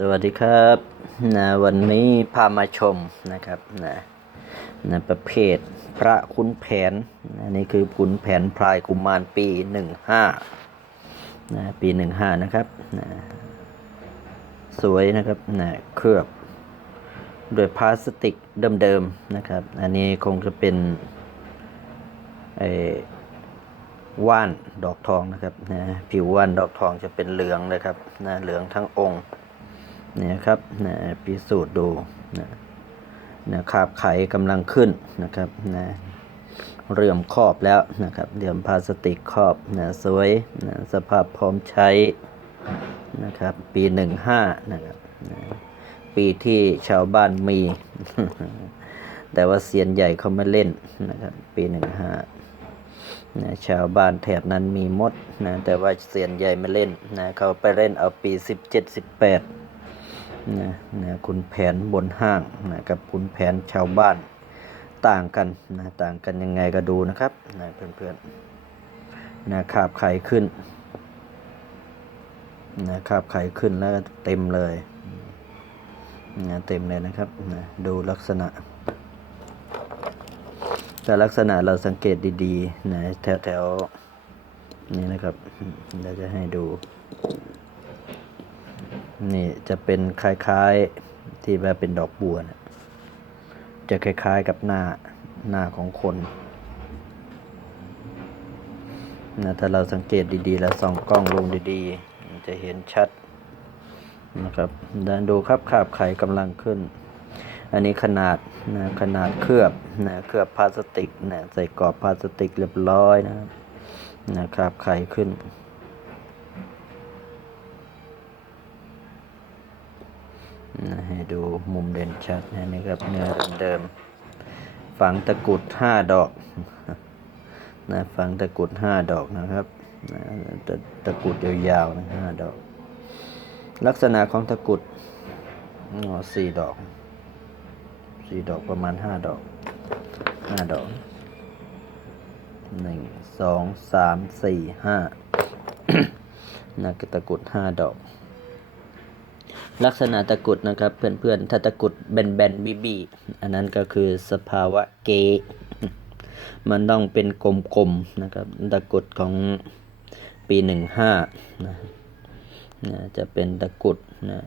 สวัสดีครับนะวันนี้พามาชมนะครับนะนะประเภทพระขุนแผนนะนี่คือขุนแผนพลายกุมารปีหนึ่งห้านะปีหนึ่งห้านะครับนะสวยนะครับนะเคลือบด้วยพลาสติกเดิมๆนะครับ อันนี้คงจะเป็นไอ้ว่านดอกทองนะครับนะผิวว่านดอกทองจะเป็นเหลืองนะครับนะเหลืองทั้งองค์ เนี่ยครับนะพิสูจน์ดูนะนะคาบไขกำลังขึ้นนะครับนะเรื่อมครอบแล้วนะครับเรื่อมพลาสติกครอบนะสวยนะสภาพพร้อมใช้นะครับปีหนึ่งห้านะครับนะปีที่ชาวบ้านมี แต่ว่าเซียนใหญ่เขาไม่เล่นนะครับปีหนึ่งห้านะชาวบ้านแถบนั้นมีมดนะแต่ว่าเซียนใหญ่ไม่เล่นนะเขาไปเล่นเอาปีสิบเจ็ดสิบแปด นะนะคุณแผนบนห้างนะกับคุณแผนชาวบ้านต่างกันนะต่างกันยังไงก็ดูนะครับนะเพื่อนๆนะขาบไข่ขึ้นนะขาบไข่ขึ้นแล้วเต็มเลยนะเต็มเลยนะครับนะดูลักษณะ แต่ลักษณะเราสังเกตดีๆนะแถวๆนี่นะครับเราจะให้ดู นี่จะเป็นคล้ายๆที่แบบเป็นดอกบัวนะจะคล้ายๆกับหน้าหน้าของคนนะถ้าเราสังเกตดีๆ แล้วส่องกล้องลงดีๆ จะเห็นชัดนะครับดันดูครับขาบไข่กำลังขึ้น อันนี้ขนาดนะขนาดเคลือบนะเคลือบพลาสติกนะใส่กรอบพลาสติกเรียบร้อยนะนะครับไข่ขึ้น ให้ดูมุมเด่นชัดนะนี่ครับเนื้อเดิมๆฝังตะกุดห้าดอกนะฝังตะกุดห้าดอกนะครับนะตะตะกุดยาวๆนะห้าดอก ลักษณะของตะกุดอ๋อสี่ดอกสี่ดอกประมาณห้าดอกห้าดอกหนึ่งสองสามสี่ห้านะตะกุดห้าดอก ลักษณะตะกุดนะครับเพื่อนๆถ้าตะกุดแบนๆบีๆอันนั้นก็คือสภาวะเกมันต้องเป็นกลมๆนะครับตะกุดของปีหนึ่งห้านะนะจะเป็นตะกุดนะ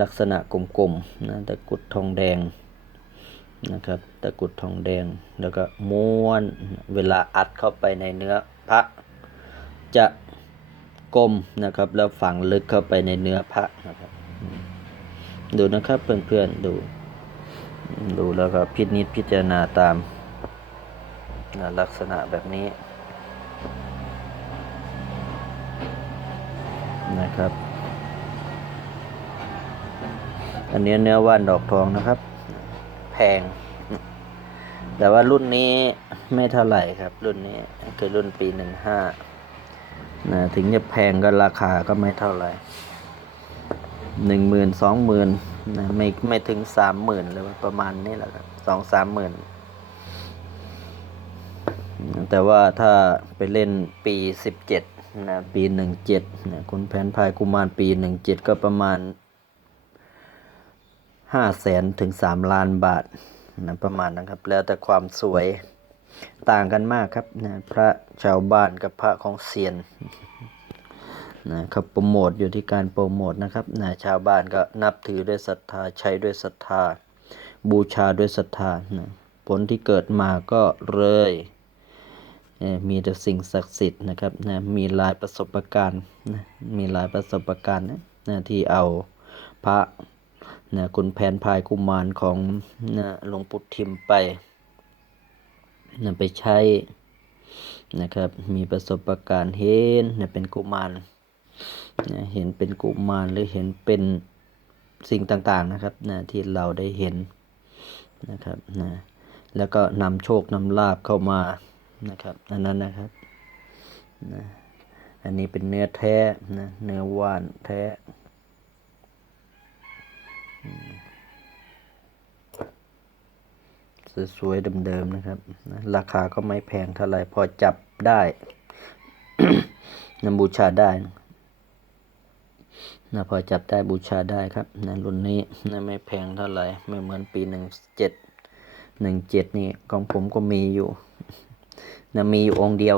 ลักษณะกลมๆนะตะกุดทองแดงนะครับตะกุดทองแดงแล้วก็ม้วนเวลาอัดเข้าไปในเนื้อพระจะกลมนะครับแล้วฝังลึกเข้าไปในเนื้อพระนะครับ ดูนะครับเพื่อนๆดู ดูแล้วก็พินิจพิจารณาตามนะลักษณะแบบนี้นะครับ อันนี้เนื้อว่านดอกทองนะครับ แพง แต่ว่ารุ่นนี้ไม่เท่าไหร่ครับ รุ่นนี้คือรุ่นปีหนึ่งห้าถึงจะแพงก็ราคาก็ไม่เท่าไหร่ หนึ่งหมื่นสองหมื่นนะไม่ไม่ถึงสามหมื่นเลยประมาณนี้แหละครับสองสามหมื่นแต่ว่าถ้าไปเล่นปีสิบเจ็ดนะปีหนึ่งเจ็ดนะคุณแผนพายกุมารปีหนึ่งเจ็ดก็ประมาณห้าแสนถึงสามล้านบาทนะประมาณนะครับ แล้วแต่ความสวยต่างกันมากครับนะพระชาวบ้านกับพระของเซียน นะครับโปรโมทอยู่ที่การโปรโมทนะครับนะชาวบ้านก็นับถือด้วยศรัทธาใช้ด้วยศรัทธา บูชาด้วยศรัทธานะผลที่เกิดมาก็เลยมีแต่สิ่งศักดิ์สิทธิ์นะครับนะมีหลายประสบการณ์นะมีหลายประสบการณ์นะนะที่เอาพระนะคุณแผนพายกุมารของนะหลวงปู่ทิมไปนะไปใช้นะครับ มีประสบการณ์เห็นนะเป็นกุมารน เห็นเป็นกุมารหรือเห็นเป็นสิ่งต่างๆนะครับนะที่เราได้เห็นนะครับนะแล้วก็นำโชคนำลาบเข้ามานะครับอันนั้นนะครับนะอันนี้เป็นเนื้อแท้นะเนื้อว่านแท้สวยๆเดิมๆนะครับ ราคาก็ไม่แพงเท่าไหร่พอจับได้นำบูชาได้นะ นะพอจับได้บูชาได้ครับนะรุ่นนี้นะไม่แพงเท่าไหร่ไม่เหมือนปีหนึ่งเจ็ดหนึ่งเจ็ดนี่ของผมก็มีอยู่นะมีอยู่องค์เดียว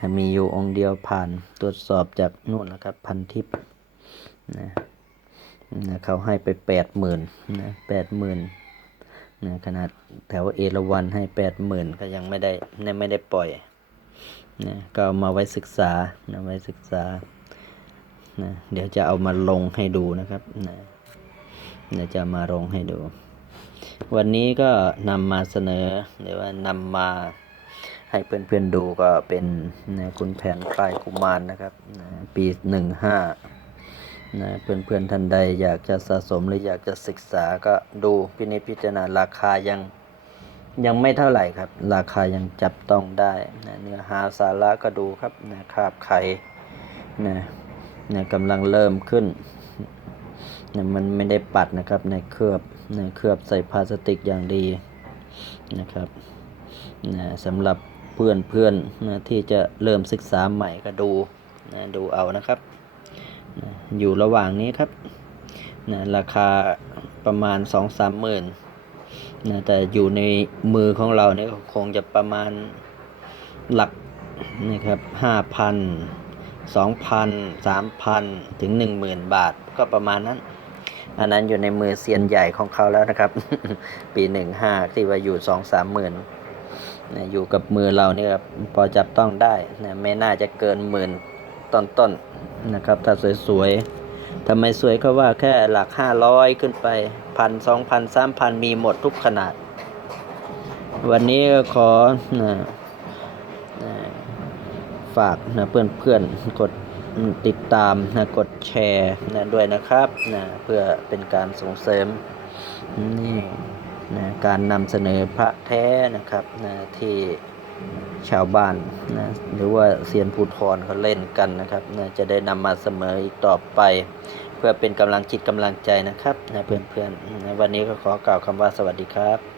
นะมีอยู่องค์เดียวผ่านตรวจสอบจากนู่นนะครับ พันทิพย์นะนะเขาให้ไปแปดหมื่นนะแปดหมื่นนะขนาดแถวเอราวันให้แปดหมื่นก็ยังไม่ได้ไม่ได้ปล่อยนะก็เอามาไว้ศึกษานะไว้ศึกษา นะเดี๋ยวจะเอามาลงให้ดูนะครับนะเดี๋ยวจะมาลงให้ดู วันนี้ก็นำมาเสนอหรือว่านำมาให้เพื่อนๆดูก็เป็นนะคุณแผนพลายกุมารนะครับนะปีหนึ่งห้านะเพื่อนๆท่านใดอยากจะสะสมหรืออยากจะศึกษาก็ดูพินิจพิจารณาราคายังยังไม่เท่าไหร่ครับ ราคายังจับต้องได้นะเนื้อหาสาระก็ดูครับนะคาบไข่นะ นี่ยกำลังเริ่มขึ้นนี่ยมันไม่ได้ปัดนะครับในเคลือบในเคลือบใส่พลาสติกอย่างดีนะครับนะสำหรับเพื่อนเพื่อนนะที่จะเริ่มศึกษาใหม่ก็ดูนะดูเอานะครับนะอยู่ระหว่างนี้ครับนะราคาประมาณสองสามหมื่นนะแต่อยู่ในมือของเราเนี่ยคงจะประมาณหลักนะครับห้าพัน สองพันสามพันถึงหนึ่งหมื่นบาท ก็ประมาณนั้น อันนั้นอยู่ในมือเซียนใหญ่ของเขาแล้วนะครับ ปีหนึ่งห้าที่ว่าอยู่สองสามหมื่นอยู่กับมือเราเนี่ยพอจับต้องได้นะไม่น่าจะเกินหมื่นต้นๆนนะครับ ถ้าสวยๆทำไมสวยก็ว่าแค่หลักห้าร้อยขึ้นไปพันสองพันสามพันมีหมดทุกขนาด วันนี้ก็ขอนะ ฝากนะเพื่อนเพื่อนๆกดติดตามนะกดแชร์นะด้วยนะครับนะเพื่อเป็นการส่งเสริมนี่นะการนำเสนอพระแท้นะครับนะที่ชาวบ้านนะหรือว่าเซียนภูทรเขาเล่นกันนะครับนะจะได้นำมาเสมออีกต่อไป เพื่อเป็นกำลังจิตกำลังใจนะครับนะเพื่อนๆนะวันนี้ก็ขอกล่าวคำว่าสวัสดีครับ